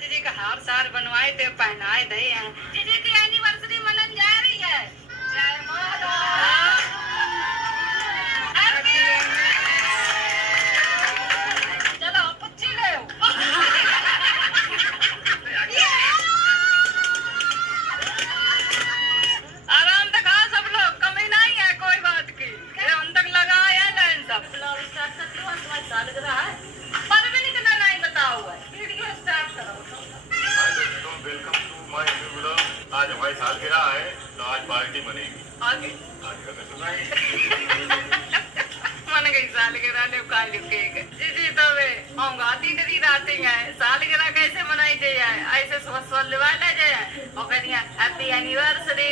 जीजी का हार सार बनवाए थे पहनाए दे हैं। जीजी की एनिवर्सरी मनन जा रही है। जय माता। चलो पुच्ची ले आराम से खाओ सब लोग, कमी नहीं है कोई बात की। हम तक लगा है लाइन सब साल है पर भी निकला नहीं बताओ वीडियो स्टार्ट करो। Welcome to my new blog. आज हमारी सालगिरह है तो आज पार्टी बनेगी। आगे आज का सुनाई मन गई सालगिरह ले का केक जी तो वे औंगाती डरी राती है। सालगिरह कैसे मनाई जाए ऐसे स्वस्थ लिवा ले जाए और कह दिया हैप्पी एनिवर्सरी।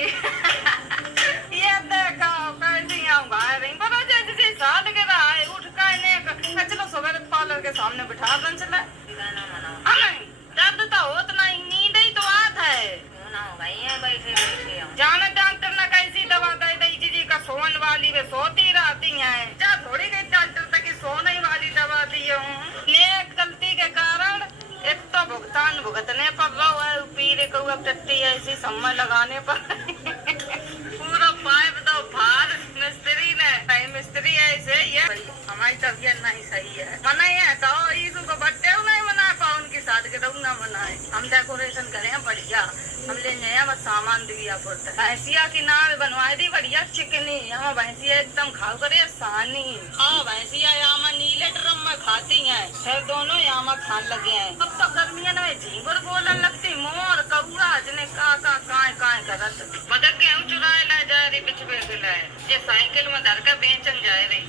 ये देखो कैसी आऊंगा नहीं पता जैसे सालगिरह है उठ कर चलो सुबह पार्लर के सामने बिठा दन चला नहीं दर्द तो होत नहीं नींद ही तो आत है बैठे जाने डॉक्टर ने कैसी दवा दे दी जी का सोन वाली वे सोती रहती है जा थोड़ी गई डॉक्टर तक सोने वाली दवा दी हूँ। नेक गलती के कारण एक तो भुगतान भुगतने पर रहो है पीरे को अब टट्टी ऐसी समय लगाने पर पूरा पाइप दो फार मिस्त्री ने मिस्त्री ऐसे ये हमारी तबीयत नहीं सही है मनाई है तो ईसु को बर्थडे नहीं मना पाओ उनकी सादगिरह ना मनाए। हम डेकोरेशन करें बढ़िया हम ले नया बस सामान दिया पड़ता है। भैंसिया की नाल बनवाए दी बढ़िया चिकनी यहाँ भैंसिया एकदम खाओ करे सानी हाँ भैंसिया यहाँ नीले ड्रम में खाती हैं फिर दोनों यहाँ खान लगे हैं। अब तो गर्मियों में झींगुर बोलन लगती मोर कौआ जिन्हें काय करत बदक गेहूँ चुराए ला जा रही बिछबे से लाए ये साइकिल में धर कर बेचन जाए रही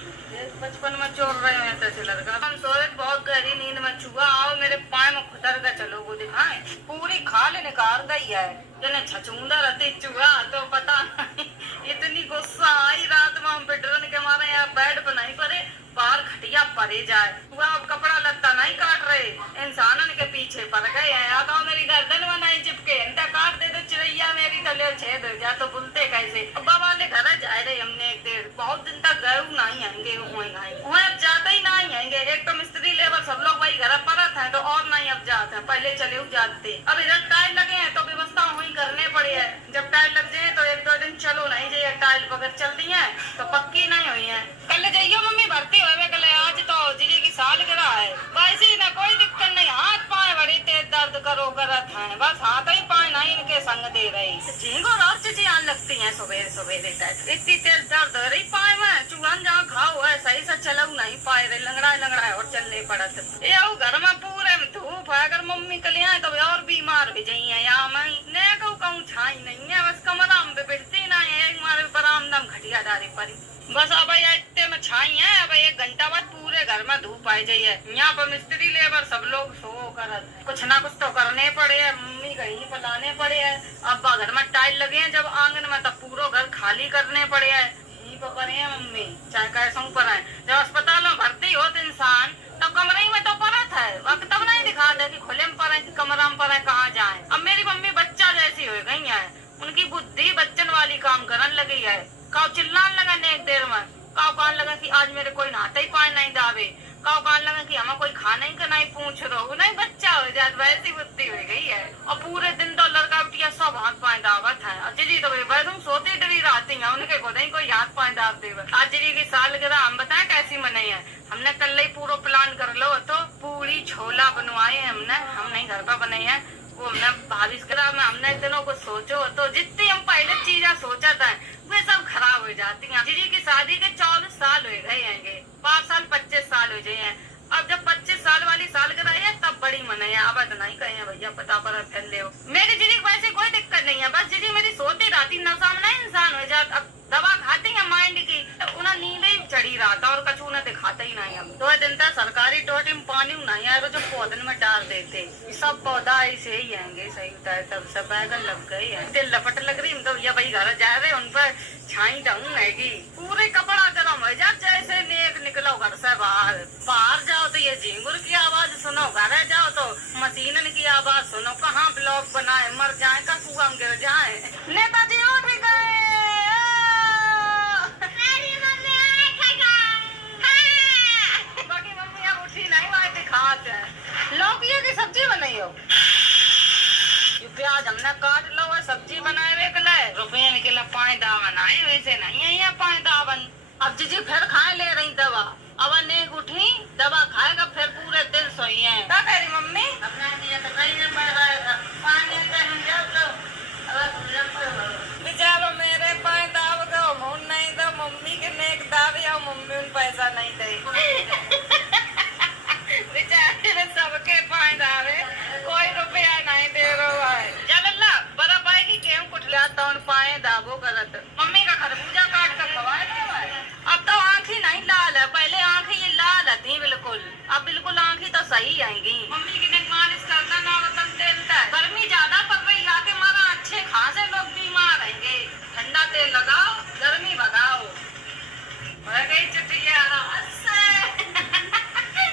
बचपन में चोर रहे हैं तैसे लड़का हम सोए बहुत गहरी नींद में छुआ आओ मेरे पाए में खुतर का चलो वो दिखाए पूरी खाल निकाल गई है जने छछूंदा रहती चुहा तो पता नहीं इतनी गुस्सा आई रात में हम बेडरन के मारे यहाँ बेड पर नहीं पड़े बाहर खटिया परे जाए हुआ अब कपड़ा लत्ता नहीं काट रहे इंसानन के पीछे पड़ गए हैं या तो मेरी गर्दन में नहीं चिपके इंटा काट दे तो चिड़ैया मेरी तले छेद हो जाए तो बुलते कैसे अब्बा वाले घर जाए रहे हमने एक देर बहुत दिन तक गए नहीं आएंगे वहाँ अब जाते ही नहीं आएंगे। एक तो मिस्त्री लेबर सब लोग वही घर परत है तो और नहीं अब जाते हैं पहले चले जाते अब इधर टाइल लगे हैं तो व्यवस्था वही करने पड़ी है। जब टाइल लग जाए तो एक दो दिन चलो नहीं जाइए टाइल वगैरह चल दी है तो पक्की नहीं हुई है। कल जाइयो मम्मी भर्ती हुए कल आज तो जीजी की सालगिरह है वैसे ना कोई दिक्कत नहीं हाथ पाए बड़ी तेज दर्द करो करत है बस हाथ ही पाए नहीं इनके संग दे रही झींगो और चीजें आने लगती है सुबह सुबह इतनी तेज दर्द हो रही पाए में चूहन जहाँ खाओ है सही से चलो नहीं पाए रहे लंगड़ा और चलने पड़त ये घर में पूरे धूप है अगर मम्मी कल आए तो और बीमार भी जाइए यहाँ मैं कहूँ छाई नहीं है बस कमरा में बैठती नहीं है मारे बरामदम घटिया डारी पड़ी बस अब इतने में छाई है अब 1 घंटा बाद पूरे घर में धूप आई जाइए। यहाँ पर मिस्त्री लेबर सब लोग सो कर कुछ ना कुछ तो करने पड़े है मम्मी कहीं पलाने पड़े है। अब घर में टाइल लगे हैं जब आंगन में तब पूरा घर खाली करने पड़े है यहीं पर करे है मम्मी चाहे कैसे पर है। जब अस्पताल में भर्ती हो तो इंसान तो कमरे में तो परत है वक्त तब नहीं दिखा दे कि खुले में पर है कि कमरा में पर है कहाँ जाए। अब मेरी मम्मी बच्चा जैसी हो गई है उनकी बुद्धि बच्चन वाली काम करने लगी है। काव चिल्लान लगा ने एक देर में काव कान लगा कि आज मेरे कोई नहाते ही पाए नहीं दावे काव कान लगा कि हमें कोई खाना ही का नहीं पूछ रहा नहीं बच्चा हो जाए वैसी बुद्धि हो गई है। और पूरे दिन तो लड़का बिटिया सब हाथ पाए दावत है। और जीजी तो तुम सोती डरी रहती है उनके को नहीं कोई हाथ पाए दाव दे। आज जीजी की सालगिरह हम बताए कैसी मनाई है। हमने कल ही पूरा प्लान कर लो तो पूरी छोला बनवाए हमने हम नहीं घर पर बनाई है वो हमने बारिश करा में हमने इतनों को सोचो तो जितनी हम पहले चीजें सोचा था वे सब खराब हो जाती हैं। जीजी की शादी के 24 साल हो गए हैं 5 साल 25 साल हो गए हैं। अब जब 25 साल वाली सालगिरह है तब बड़ी मनाई है अब नहीं कहे भैया पता पर फैल ले हो। मेरी जीजी को वैसे कोई दिक्कत नहीं है बस जीजी मेरी सोती राती नशा में नहीं इंसान हो जाता। अब दवा खाती है माइंड की तो उन्हें नींद ही चढ़ी रहा था और कछु उन्हें दिखाता ही नहीं। हम 2 दिन तक सरकारी टोटी में पानी नहीं आए जो पौधन में डाल देते सब पौधा ऐसे ही आएंगे सही होता है तब सब बैगन लग गई है दिल लपट लग रही तो भैया भाई घर जा रहे उन पर छाई डाऊं हैगी पूरे कपड़ा गर्म हो जा जैसे नेक निकलो घर से बाहर जाओ तो ये झींगुर की आवाज सुनो घर जाओ तो मशीनन की आवाज सुनो कहाँ ब्लॉक बनाए मर जाए का कुआं गिर जाए। नेताजी उठ भी गए बाकी मम्मी अब उठी नहीं वाई खाते हैं लौकी की सब्जी बनाई हो। पाए दावन आए, वैसे नहीं है ये पाए दावन। अब जीजी फिर खाए ले रही दवा, अब नेक उठी दवा खाएगा फिर पूरे दिन सोई है। क्या कह रही मम्मी? अपना दिया तो कहीं नहीं पड़ रहा है, पानी का हम जाओ तो बेचारो मेरे पाए दाव दो, मुन नहीं दो, मम्मी के नेक दावे और मम्मी उन पैसा नहीं दे। बेचारे ने सबके पाए दावे, कोई रुपया नहीं दे रहा है। चल अल्लाह बड़ा पाए की गेहूं कुठला तो उन पाए दावो करत। मम्मी का खरबूजा काट कर खवाए दे। अब तो आंखें नहीं लाल है, पहले आंखें ये लाल थी बिल्कुल, अब बिल्कुल आंखें तो सही आएंगी। मम्मी की नेक मालिश करता ना वतन तेलता है। गर्मी ज्यादा पड़ रही है, आके मारा अच्छे खासे लोग बीमार रहेंगे। ठंडा तेल लगाओ, गर्मी भगाओ।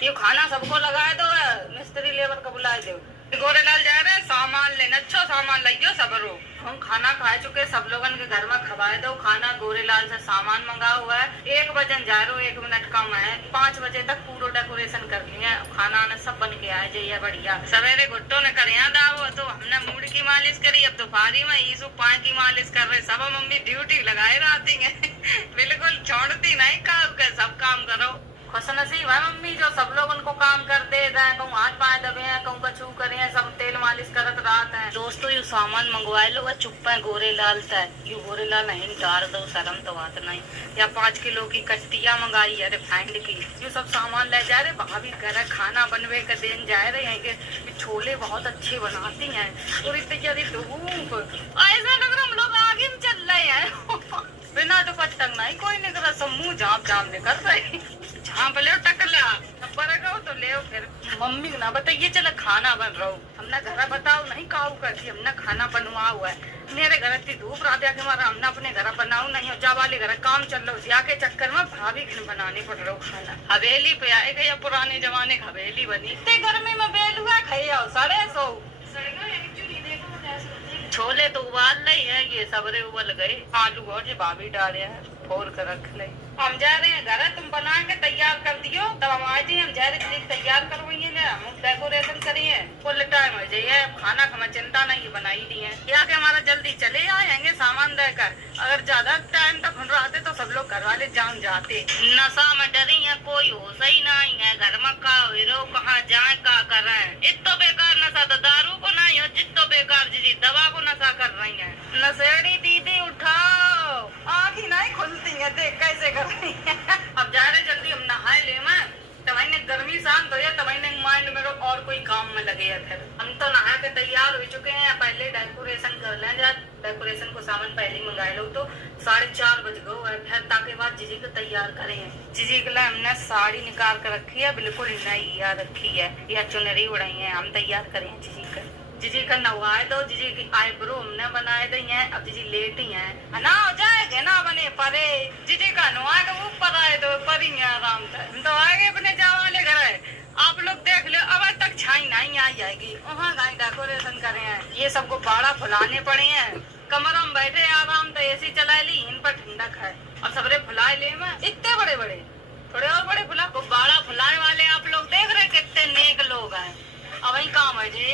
ये खाना सबको लगाए दो, मिस्त्री लेबर को बुलाए दो। गोरेलाल जा रहे सामान लेना, अच्छा सामान लाइयो सबरो। हम खाना खा चुके, सब लोगन के घर में खवाए दो खाना। गोरेलाल से सामान मंगा हुआ है, 1 बजन जा रहे, 1 मिनट कम है, 5 बजे तक पूरा डेकोरेशन कर लिया। खाना आना सब बन के आए जाइए बढ़िया। सवेरे गुट्टो ने कर दावो तो हमने मूड की मालिश करी, अब दोपहरी में ईसु पाए की मालिश कर रहे। सब मम्मी ड्यूटी लगाए रहती है बिल्कुल छोड़ती नहीं, काम के सब काम करो। खुश नसीब है मम्मी जो सब लोग उनको काम कर दे रहे हैं, कहूँ हाथ पाए दबे हैं, कहूँ कछू करे हैं, सब तेल मालिश करत रात है। दोस्तों यू सामान मंगवाए लो, चुप है गोरेलाल से। यू गोरेलाल नहीं डार दो, शर्म तो बात नहीं। या 5 किलो की कट्टिया मंगाई है रिफाइंड की, यू सब सामान ले जा रहे। भाभी घर खाना बनवे के दिन जा रहे हैं कि छोले बहुत अच्छे बनाती हैं और इतनी धूप ऐसा लग रहा हम लोग आगे में चल रहे हैं बिना दुपट्टा नहीं कोई नहीं कर, सब मुँह झाँप झाँप निकल रहे। झाँप ले टकला तो ले फिर मम्मी ना बताइए चलो खाना बन रहा हूँ। हमने घर बताओ नहीं काऊ करती, हमने खाना बनवा हुआ है। मेरे घर इतनी धूप रात के मारा हमने अपने घर बनाऊ नहीं, जा वाले घर काम चल रहा है के चक्कर में भाभी घर बनाने पड़ रहा खाना। हवेली पे आएगा या पुराने जमाने की हवेली बनी, इतने गर्मी में बेल हुआ खाई आओ 150। छोले तो उबाल रही है, ये सबरे उबल गए। आलू और जो भाभी डाले हैं फोड़ कर रख ले। हम जा रहे हैं घर, तुम बना के तैयार कर दियो तब हम आ जाइए। हम जा रहे तैयार करवाइए ना, हम डेकोरेशन करिए, फुल टाइम हो जाइए। खाना का चिंता नहीं बनाई दी है, या के हमारा जल्दी चले आएंगे सामान देकर। अगर ज्यादा टाइम तक घुन रहे तो सब लोग घर वाले जान जाते। नशा में डरी है, कोई होश ही नहीं है। घर में का हीरो कहाँ जाए का कर रहे हैं। इतो बेकार नशा तो दारू को नहीं हो, जितो बेकार जी दवा को नशा कर रही है। नशेड़ी दीदी उठाओ, आँख ही नहीं खुलती है, देख कैसे कर रही है। अब जा रहे जल्दी हम नहाए ले मैं, तब गर्मी शांत हो जाए, तब माइंड में और कोई काम में लगे है। फिर हम तो नहा के तैयार हो चुके हैं, पहले डेकोरेशन कर लें। जा डेकोरेशन को सामान पहले ही मंगा लो तो 4:30 बज गए है। फिर ताके बाद जीजी को तैयार करें। जीजी के लिए हमने साड़ी निकाल कर रखी है, बिल्कुल नई याद रखी है, या चुनरी उड़ाई है। हम तैयार करें जीजी का। जीजी का नवाए दो, जीजी की आईब्रो हमने बनाए दी है। अब जीजी लेट ही है ना, हो जाएगा ना बने परे। जीजी का नवाए तो ऊपर आए दो, पर ही आराम से। हम तो आगे अपने जावाले घर है, आप लोग देख लो। अब तक छाई नहीं आई जाएगी, वहाँ गाय डेकोरेशन करे हैं। ये सबको बाड़ा फुलाने पड़े हैं। कमरा में बैठे आराम से एसी चला ली, इन पर ठंडक है। अब सबरे फुलाए ले मैं, इतने बड़े बड़े, थोड़े और बड़े फुला। वो बाड़ा फुलाने वाले आप लोग देख रहे कितने नेक लोग हैं। अब वही काम है जी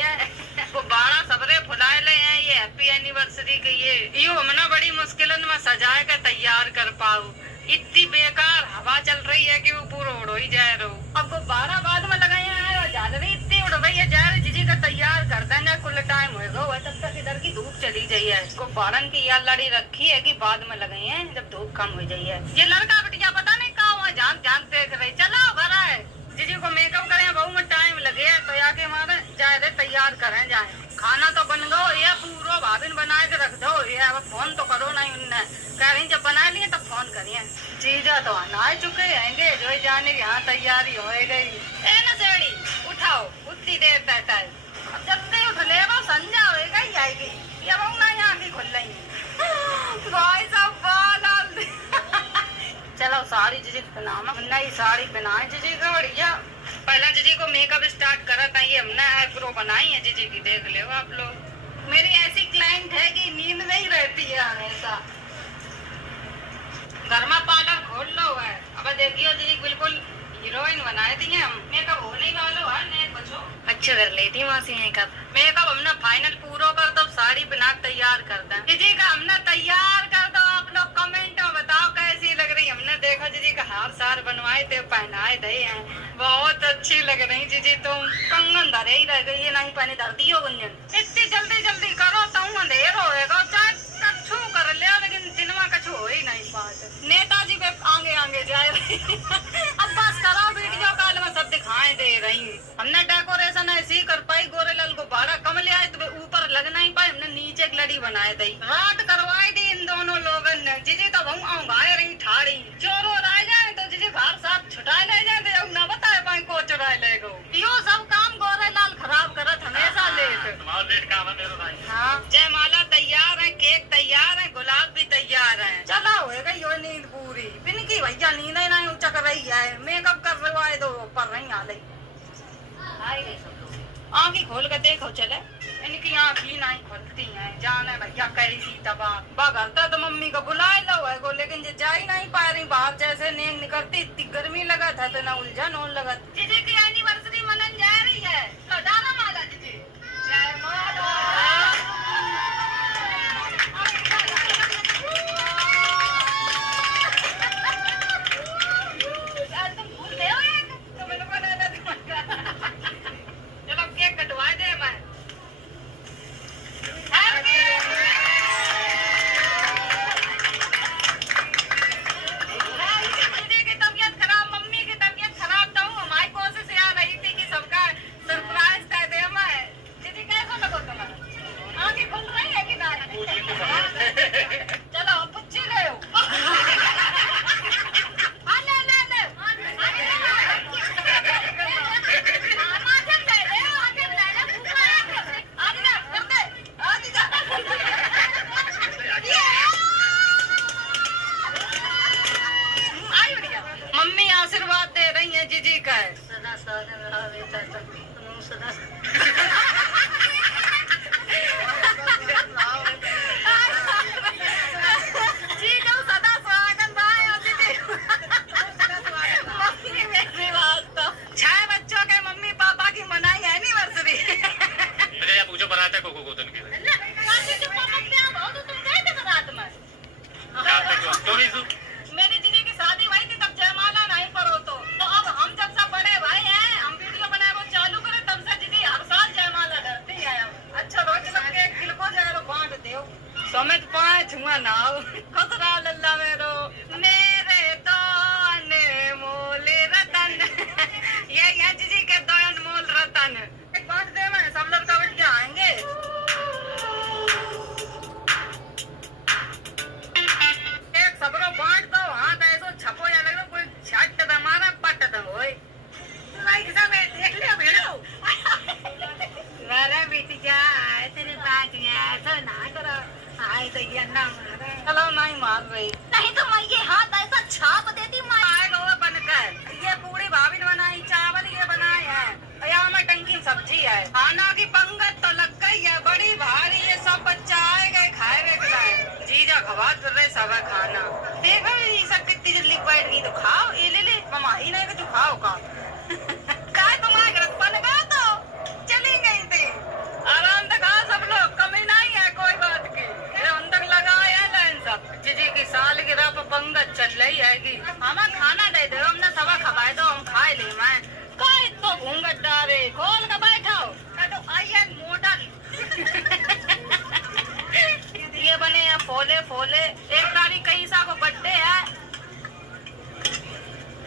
वो बाड़ा सबरे फुलाए ले हैं। ये हैप्पी एनिवर्सरी के ये हमने बड़ी मुश्किल में सजाए के तैयार कर पाऊ। इतनी बेकार हवा चल रही है कि वो पूरा उड़ ही जाए रहो। अब वो 12 बाद में लगाए हैं, झालरी इतनी उड़ रही है। जा रहे जीजी का तैयार कर देंगे, कुल टाइम होगा तब तक इधर की धूप चली जाइए। इसको 12 की याद लड़ी रखी है कि बाद में लगाई है जब धूप कम हो जाइए। ये लड़का बिटिया पता नहीं कहाँ हुआ, जान जान देख रही। चलो घर आए, जीजी को मेकअप करें, बहु में टाइम लगे तो आके हमारे जाए रहे तैयार करें जाए। खाना तो बन गो, ये पूरा भाभी बना के रख दो। ये अब फोन तो करो नहीं, उनने कह रही जब बना लिए तब फोन करिए। चीजा तो आ चुके हैं जो जाने की यहाँ तैयारी हो गई। ए नशेड़ी उठाओ, उतनी देर तक है। अब जब से उठ ले वो संजा होएगा ही आएगी। ये बहु ना यहाँ की खुल रही भाई सब बाल चलो साड़ी जीजी पहना, नई साड़ी पहनाए जीजी का बढ़िया। पहला जीजी को मेकअप स्टार्ट करा था, ये हमने आईब्रो बनाई है जीजी की, देख लो आप लोग। मेरी ऐसी क्लाइंट है कि नींद नहीं रहती है हमेशा। घर में पार्लर खोल लो है। अब देखियो जीजी बिल्कुल हीरोइन बनाए दी है हम। मेकअप होने वालो है, नहीं बचो अच्छा कर लेती वहाँ से मेकअप हमने फाइनल पूरा कर दो, साड़ी पहना तैयार कर दें। जीजी का हमने तैयार कर दो। देखो जीजी का हार सार बनवाए थे पहनाए दे हैं, बहुत अच्छी लग रही जीजी तुम। कंगन धरे ही रह गई, नहीं पहने धरती हो गुंजन। इतनी जल्दी जल्दी करो तो अंधेर होएगा, चाहे कछु कर ले, लेकिन दिनमा कछु हो ही नहीं पाते। नेताजी पे आगे आगे जाए रही अब बस करो, वीडियो कॉल में सब दिखाई दे रही। हमने डेकोरेशन ऐसी कर पाई, गोरेलाल को भाड़ा कम ले आए तो ऊपर लग नहीं पाए, हमने नीचे एक लड़ी बनाए दी, रात करवाई दी इन दोनों लोगों ने। जीजी तो हम आऊंगाए रही ठाड़ी, चोरो रह जाए तो जीजी घर साथ छुटाए ले जाए तो न बताए पाए को चुराए ले गो। यो सब काम गोरेलाल खराब करत हमेशा लेट। तुम्हारा लेट काम है मेरा भाई। हाँ, जयमाला तैयार है, केक तैयार है, गुलाब भी तैयार है। चला होएगा यो नींद पूरी। इनकी भैया नींद ही नहीं उचक रही है, मेकअप कर रहे दो पर नहीं आ रही। आँखी खोल कर देखो चले, इनकी आँखी नहीं खुलती हैं। जाने भैया कैसी तबाह बगरता तो मम्मी को बुलाए लो है गो, लेकिन जे जा ही नहीं पा रही बाहर। जैसे नींद निकलती इतनी गर्मी लगा था तो न उलझन होने लगा। जीजी की एनिवर्सरी मनन जा रही है, तो जाना माला जीजी। जय माला। तुम भूल गए हो तो मैंने बनाया था। चलो केक कटवा दे मैं। दीदी की तबीयत खराब, मम्मी की तबीयत खराब, तो हमारी कोशिश यहाँ रही थी कि सबका सरप्राइज दे दे मैं। दीदी कैसा लगो तुम्हारा? आँखें खुल रही है कि नहीं? चलो पुच्ची ले आओ। मम्मी आशीर्वाद दे रही है जीजी का। सदा सदा जी जो सदा स्वागत भाई और दीदी। मम्मी मेरी वास्ता 6 बच्चों के मम्मी पापा की मनाई एनिवर्सरी। अरे यार पूछो बनाते को तन के मेरी दीदी की शादी हुई थी तब जयमाला नहीं पड़ो तो अब हम जब सब बड़े भाई हैं, हम वीडियो बनाए वो चालू करे तब से दीदी हर साल जयमाला डरती है। अच्छा रोज सबके खिल को जाए रो बांट दो समेत 5 हुआ नाव खुद रहा लल्ला मेरो मेरे तो अनमोल रतन। ये दीदी के दो अनमोल रतन एक बांट दे मैं, सब लड़का बैठ के आएंगे। सबरो बांट दो, हाँ कैसो छपो या लग कोई छट दमारा पट दो होए। लाइक सब देख ले भेड़ो। मेरा बिटिया आए तेरे पास ऐसा ना करो, आए तो ये ना मारे। चलो नहीं मार रही, नहीं तो मैं ये हाथ ऐसा छाप देती मैं। आएगा वो बनकर, ये पूरी भाभी ने बनाई, चावल ये बनाए हैं, यहाँ में टंकी सब्जी है। खाना की पंगत तो लग गई है बड़ी भारी, ये सब बच्चा आए गए खाए गए जीजा खवा कर रहे सब खाना। देखो ये सब कितनी जल्दी बैठ गई, तो खाओ ये ले ममा ही नहीं तो खाओ का। काय तुम्हारे घर बन गया तो चली गई थी, आराम से खाओ सब लोग, कमी नहीं है कोई बात की। अंदर लगाए है लाइन सब, जीजी की सालगिरह पर पंगत चल रही है। हमें खाना दे दो, हमने सबा खवाए दो, हम खाए ले। मैं कोई तो घूंघट डारे खोल कर बैठाओ, तो आइए मॉडल। ये बने हैं फोले फोले, 1 तारीख का ईसा को बर्थडे है।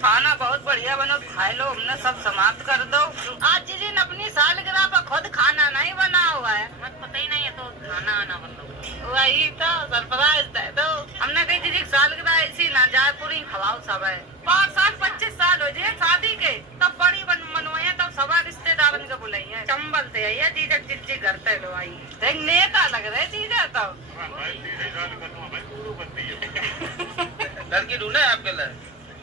खाना बहुत बढ़िया बनो, खाए लो, हमने सब समाप्त कर दो। आज जीजी ने अपनी सालगिरह पर खुद खाना नहीं बना हुआ है, मत पता ही नहीं है तो खाना आना बंद हो। वही तो सरप्राइज दे दो। हमने कही जीजी सालगिरह ऐसी ना जाए, पूरी खवाओ सब है। 25 साल हो जाए शादी के, तब बड़ी मनवाई तब सभा रिश्तेदार को बुलाई है। चंबल थे ये जीजा जिज्जी करते लो आई, देख नेता लग रहे जीजा तो। लड़की ढूंढे आपके लिए?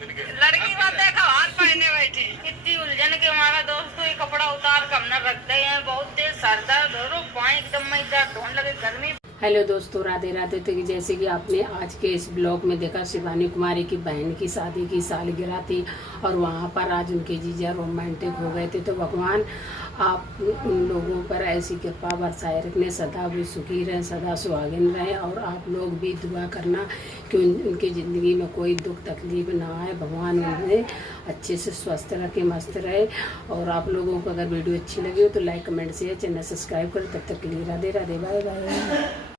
लड़की बात देखा हार पहने बैठी, इतनी उलझन के हमारा दोस्त ये कपड़ा उतार कर हमने रख दे हैं। बहुत तेज सरदार धोरो पाए एकदम में दर्द होने लगे, गर्मी। हेलो दोस्तों, राधे राधे। तो जैसे कि आपने आज के इस ब्लॉग में देखा, शिवानी कुमारी की बहन की शादी की सालगिरह थी और वहाँ पर आज उनके जीजा रोमांटिक हो गए थे। तो भगवान आप उन लोगों पर ऐसी कृपा बरसाए रखने, सदा भी सुखी रहें, सदा सुहागिन रहें। और आप लोग भी दुआ करना कि उनकी ज़िंदगी में कोई दुख तकलीफ ना आए, भगवान उन्हें अच्छे से स्वस्थ रखे, मस्त रहे। और आप लोगों को अगर वीडियो अच्छी लगी हो तो like comment share, channel subscribe करें। तब तक के लिए राधे राधे, बाय बाय।